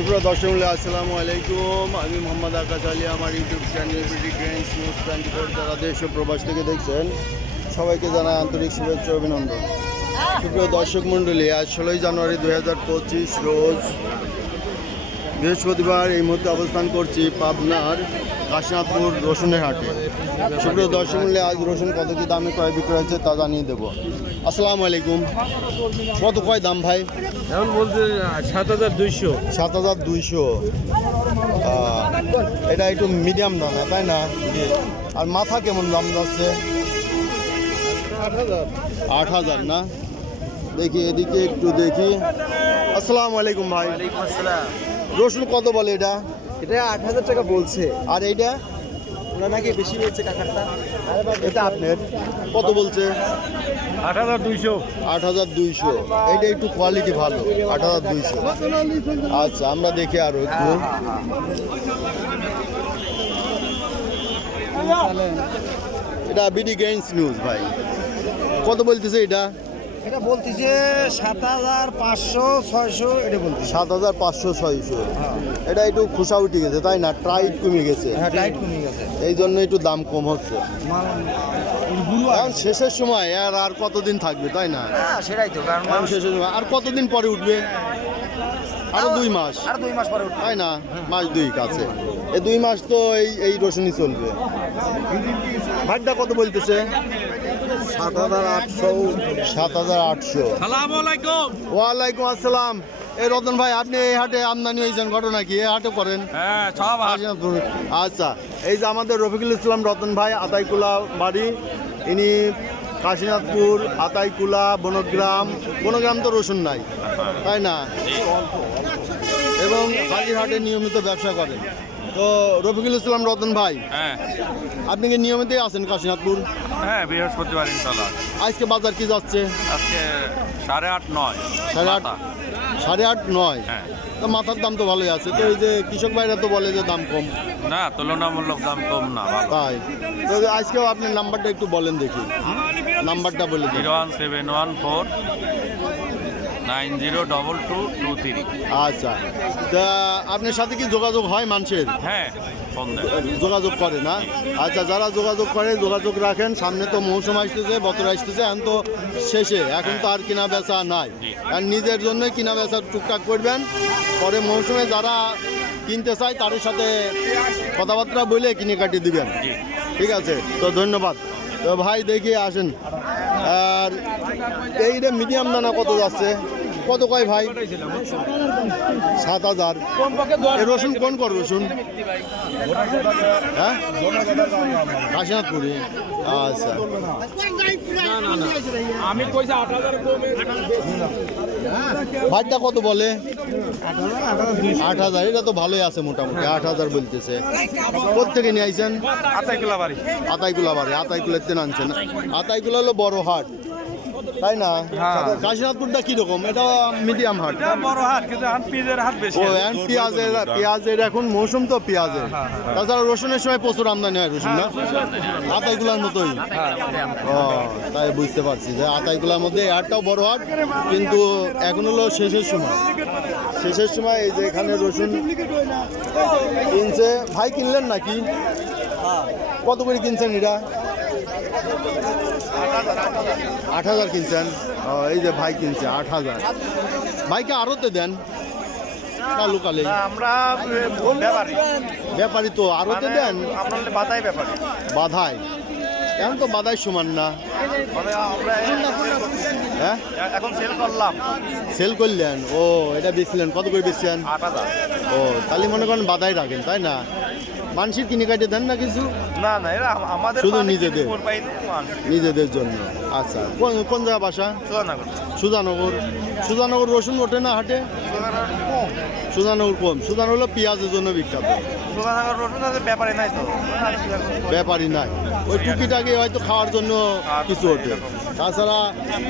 সুপ্রিয় দর্শক আসসালামু আলাইকুম। আমি মোহাম্মদ আকাশ আলী আমার YouTube channel BD greens news twenty four যারা দেশ ও প্রবাস থেকে দেখছেন। সবাইকে জানাই আন্তরিক শুভেচ্ছা অভিনন্দন। সুপ্রিয় দর্শক মণ্ডলী আজ ষোলোই জানুয়ারি দুই হাজার পঁচিশ রোজ বৃহস্পতিবার এই মুহূর্তে অবস্থান করছি পাবনার কাশীনাথপুর রসুনের হাটে। সুপ্রিয় দর্শক মূল্যে আজ রসুন কত কি দামে ক্রয় বিক্রয় হচ্ছে তা জানিয়ে দেবো। আসসালামু আলাইকুম। কত কয় দাম ভাই? এখন বলছে সাত হাজার দুইশো। সাত হাজার দুইশো। এটা একটু মিডিয়াম দানা তাই না? আর মাথা কেমন দাম যাচ্ছে? আট হাজার। না? দেখি এদিকে একটু দেখি। আসসালামু আলাইকুম ভাই। রসুন কত বলে এটা? এটা আট হাজার টাকা বলছে। আর এইটা? ওরা নাকি বেশি বলছে কাকারটা এটা আপনার? কত বলছে? আট হাজার দুইশো। আট হাজার দুইশো। এইটা একটু কোয়ালিটি ভালো। আট হাজার দুইশো। আচ্ছা আমরা দেখি আরও একটু। এটা বিডি গেইন্স নিউজ ভাই। কত বলতেছে এটা? এটা বলতেছে সাত হাজার পাঁচশো ছয়শো এটা বলতেছে। সাত হাজার পাঁচশো ছয়শো। এটা একটু খোসা উঠে গেছে তাই না? টাইট কমে গেছে। হ্যাঁ টাইট কমে গেছে। এই জন্য একটু দাম কম হচ্ছে। এখন শেষের সময় আর আর কতদিন থাকবে তাই না? হ্যাঁ সেটাই তো কারণ শেষের সময় আর কতদিন পরে উঠবে? আরও দুই মাস। আর দুই মাস পরে উঠবে। তাই না? মাস দুই কাছে এই দুই মাস তো এই এই রসুনই চলবে। ভাইটা কত বলতেছে? সাত হাজার আটশো সাত হাজার আটশো। ওয়ালাইকুম আসসালাম। এই রতন ভাই আপনি এই হাটে আমদানি হয়েছেন ঘটনা কি? এই হাটে করেন? হ্যাঁ আচ্ছা এই যে আমাদের রফিকুল ইসলাম রতন ভাই আতাইকুলা বাড়ি। ইনি কাশীনাথপুর আতাইকুলা বনগ্রাম। বনগ্রাম তো রসুন নাই তাই না? এবং হাজিরহাটে নিয়মিত ব্যবসা করেন। তো রফিকুল ইসলাম রতন ভাই হ্যাঁ। আপনি কি নিয়মিতই আছেন কাশীনাথপুর? হ্যাঁ বৃহস্পতিবার ইনশাল্লাহ আজকে বাজার কি যাচ্ছে? আজকে সাড়ে আট নয়। সাড়ে আট। সাড়ে আট নয়। হ্যাঁ। তো মাথার দাম তো ভালোই আছে। তো এই যে কৃষক ভাইরা তো বলে যে দাম কম। না তুলনামূলক দাম কম না তাই। তো আজকেও আপনার নাম্বারটা একটু বলেন দেখি। নাম্বারটা বলে দিন। Zero one seven one four nine zero double two two three. আচ্ছা। তা আপনার সাথে কি যোগাযোগ হয় মানুষের? হ্যাঁ যোগাযোগ করে না? আচ্ছা যারা যোগাযোগ করে যোগাযোগ রাখেন। সামনে তো মৌসুম আসতেছে বছর আসতেছে এখন তো শেষে। এখন তো আর কিনা বেচা নাই। আর নিজের জন্য কিনা বেচা টুকটাক করবেন। পরে মৌসুমে যারা কিনতে চায় তাদের সাথে কথাবার্তা বলে কিনে কাটিয়ে দিবেন। ঠিক আছে? তো ধন্যবাদ। তো ভাই দেখি আসেন। আর এই রে মিডিয়াম দানা কত যাচ্ছে? কত কয় ভাই? সাত হাজার। রসুন কোন কর রসুন? হ্যাঁ? কাশীনাথপুরি। আচ্ছা। আমি কইছি আট হাজার ভাইটা কত বলে? আট হাজার এটা তো ভালোই আছে মোটামুটি আট হাজার বলতেছে। কোথেকে নিয়ে আইছেন? আতাইকুলা বাড়ি। আতাইকুলা বাড়ি আতাইকুলার তেন আনছেন আতাইকুলা হলো বড় হাট। তাই না? কাশীনাথপুরটা কীরকম? এটা মিডিয়াম হাট। বড় হাট কিন্তু পিজের হাত বেশি। ও এখন পেঁয়াজের পেঁয়াজের এখন মৌসুম তো পেঁয়াজের। তাছাড়া রসুনের সময় প্রচুর আমদানি হয় রসুন না? আতাইগুলার মতোই। ও তাই বুঝতে পারছি যে আতাইগুলার মধ্যে হাটটাও বড় হাট কিন্তু এখন হলো শেষের সময়। শেষের সময় এই যে এখানে রসুন কিনছে। ভাই কিনলেন নাকি? কত করে কিনছেন এটা? আট হাজার কিনছেন? ও, এই যে ভাই কিনছে আট হাজার। ভাইকে আরতে দেন লোকালে? আমরা ব্যাপারী। ব্যাপারী তো আরতে দেন? আমরা বাতাই ব্যাপারী। বাধাই? এখন তো বাধাই সমান না। মানে হ্যাঁ? এখন সেল করলাম। সেল করলেন। ও এটা বেচলেন। কত করে বেচছেন? ও তাহলে মনে করেন বাধাই রাখেন তাই না? মানুষের কিনে কাটে দেন না কিছু? না না এরা আমাদের শুধু নিজেদের। নিজেদের জন্য। আচ্ছা কোন কোন জায়গা বাসা? সুধানগর। সুজানগর সুজানগর রসুন ওঠে না হাটে। সুজানগর কম। সুজানগর হলো পেঁয়াজের জন্য বিখ্যাত। ব্যাপারী নাই তো। ব্যাপারই নাই। ওই টুকিটাকে হয়তো খাওয়ার জন্য কিছু ওঠে। তাছাড়া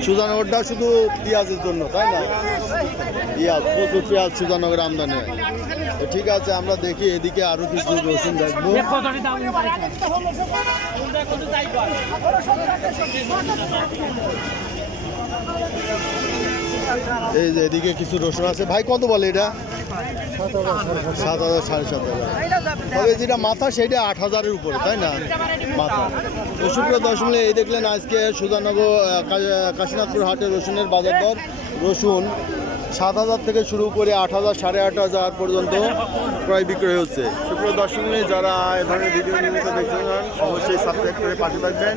সুজানগরটা শুধু পেঁয়াজের জন্য তাই না? পেঁয়াজ প্রচুর পেঁয়াজ সুজানগরে আমদানি হয়। ঠিক আছে আমরা দেখি এদিকে আরও কিছু রসুন দেখব। এই যে এদিকে কিছু রসুন আছে। ভাই কত বলে এটা? সাত হাজার সাড়ে সাত হাজার। তবে যেটা মাথা সেটা আট হাজারের উপরে তাই না? মাথা। সুপ্রিয় দর্শক মূল্য এই দেখলেন আজকে সুজানগর কাশীনাথপুর হাটে রসুনের বাজার দর। রসুন সাত হাজার থেকে শুরু করে আট হাজার, সাড়ে আট হাজার পর্যন্ত ক্রয় বিক্রয় হচ্ছে। সুপ্রিয় দর্শক মূল্য যারা এ ধরনের ভিডিও নিয়মিত দেখতে চান অবশ্যই সাবস্ক্রাইব করে পাশে থাকবেন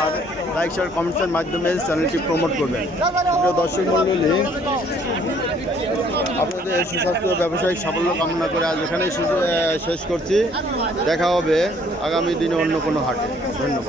আর লাইক শেয়ার কমেন্টসের মাধ্যমে চ্যানেলটি প্রমোট করবেন। সুপ্রিয় দর্শক মণ্ডলী, আপনাদের সুস্বাস্থ্য ব্যবসায়িক সাফল্য কামনা করে আজ এখানেই শেষ করছি। দেখা হবে আগামী দিনে অন্য কোনো হাটে। ধন্যবাদ।